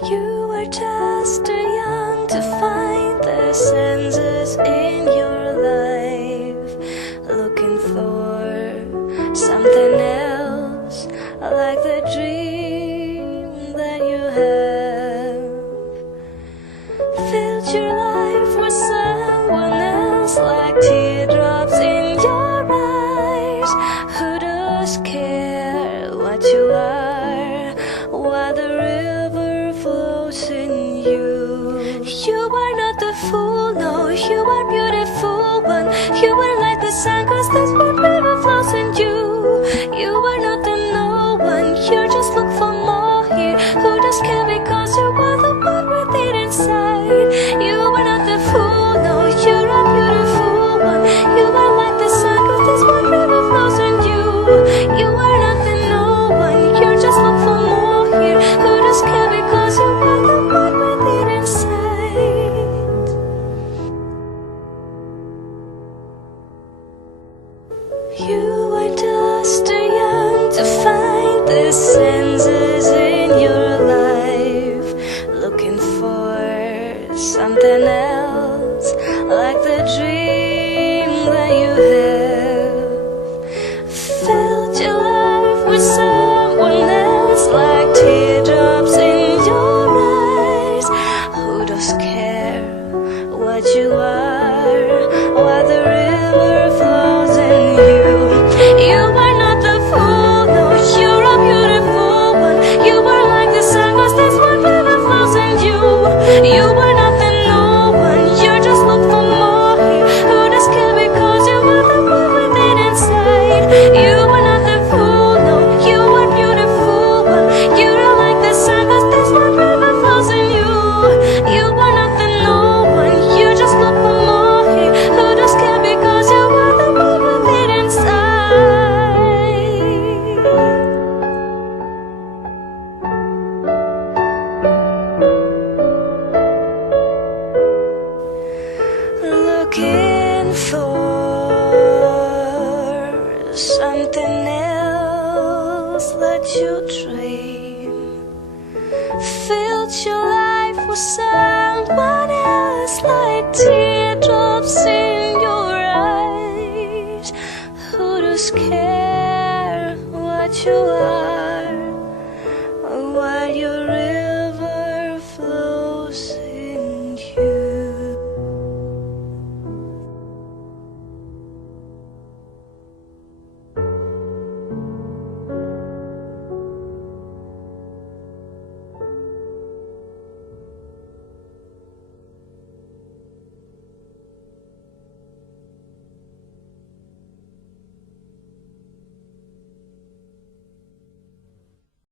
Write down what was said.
You are just too young to find the senses in your life, looking for something else, like the dream that you have. Filled your life with someone else, like teardrops in your eyes. Who does care what you are, while the river flows in you? You are not the fool, no, you are beautiful one. You are like the sun, 'cause that's what river flows in you. You are not the no one, you're just look for more here. Who does care, because you are the one with it inside. You are not the fool, no, you're a beautiful one. You are like the sun, 'cause that's what river flows in you. You are not the no one, you're just look for more here. Who does care, because you are the one with it inside. You are just too young to find the senses in your life, looking for something else, like the dream that you have. Filled your life with someone else, like teardrops in your eyes. Who does care what you are, while the river flows in you? You are not the fool, no, you're a beautiful one. You are like the sun, 'cause that's what river flows in you. You are not the no one, you're just look for more here. Who does care, because you are the one with it inside. You are not the fool, no, you are beautiful one. You are like the sun, 'cause that's what river flows in you. You are not the no one, you just look for more here. Who does care, because you are the one with it inside. Looking for something else, let you dream. Filled your life with someone else, like teardrops in your eyes. Who does care what you are?